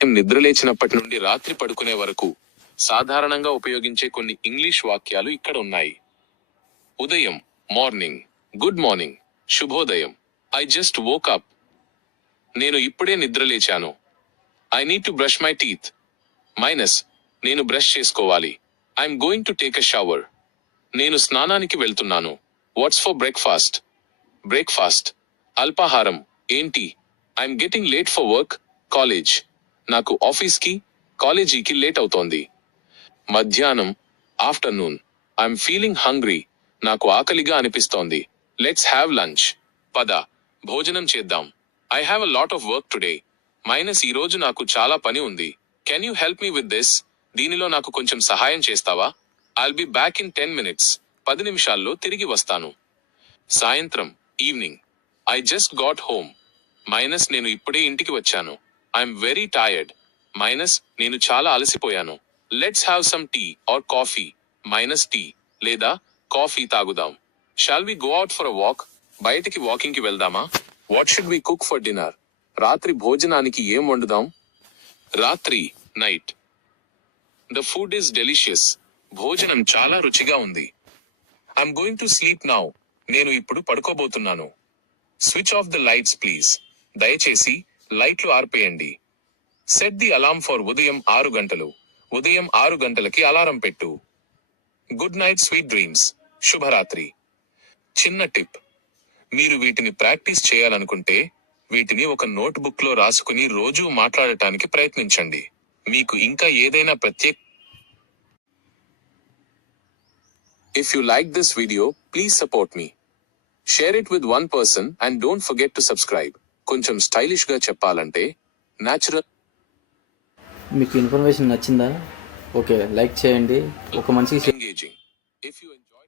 నిద్రలేచినప్పటి నుండి రాత్రి పడుకునే వరకు సాధారణంగా ఉపయోగించే కొన్ని ఇంగ్లీష్ వాక్యాలు ఇక్కడ ఉన్నాయి. ఉదయం, మార్నింగ్, గుడ్ మార్నింగ్, శుభోదయం, ఐ జస్ట్ వోక్ అప్, నేను ఇప్పుడే నిద్రలేచాను, I need to brush my teeth, minus, నేను బ్రష్ చేసుకోవాలి, I'm going to take a shower, నేను స్నానానికి వెళ్తున్నాను, వాట్స్ ఫర్ బ్రేక్ఫాస్ట్, బ్రేక్ఫాస్ట్, అల్పాహారం, ఏంటి, I'm getting late for work, college, నాకు ఆఫీస్కి, కాలేజీకి లేట్ అవుతోంది. మధ్యాహ్నం, ఆఫ్టర్నూన్, ఐఎమ్ ఫీలింగ్ హంగ్రీ, నాకు ఆకలిగా అనిపిస్తోంది, లెట్స్ హ్యావ్ లంచ్, పద, భోజనం చేద్దాం, I have a lot of work today, minus ఈరోజు నాకు చాలా పని ఉంది, can you help me with this, దీనిలో నాకు కొంచెం సహాయం చేస్తావా, I'll be back in 10 minutes, 10 నిమిషాల్లో తిరిగి వస్తాను. సాయంత్రం, evening, I just got home, minus నేను ఇప్పుడే ఇంటికి వచ్చాను, ఐఎమ్ వెరీ టైర్డ్, మైనస్ నేను చాలా అలసిపోయాను, let's have some tea or coffee, minus tea లేదా కాఫీ తాగుదాం, shall we go out for a walk, బయటికి వాకింగ్ కి వెళ్దామా, what should we cook for dinner, రాత్రి భోజనానికి ఏం వండుదాం, రాత్రి, night, the food is delicious, భోజనం చాలా రుచిగా ఉంది, I'm going to sleep now, నేను ఇప్పుడు పడుకోబోతున్నాను, switch off the lights please, దయచేసి లైట్లు ఆర్పేయండి, సెట్ ది అలారం ఫర్ ఉదయం 6 గంటలు, ఉదయం 6 గంటలకి అలారం పెట్టు, గుడ్ నైట్ స్వీట్ డ్రీమ్స్, శుభరాత్రి. చిన్న టిప్, మీరు వీటిని ప్రాక్టీస్ చేయాలనుకుంటే వీటిని ఒక నోట్బుక్ లో రాసుకుని రోజూ మాట్లాడటానికి ప్రయత్నించండి. మీకు ఇంకా ఏదైనా If you like this video, please support me. Share it with one person and don't forget to subscribe. కొంచెం స్టైలిష్ గా చెప్పాలంటే న్యాచురల్. మీకు ఇన్ఫర్మేషన్ నచ్చిందా? ఓకే, లైక్ చేయండి. ఒక మంచి engaging. If you enjoyed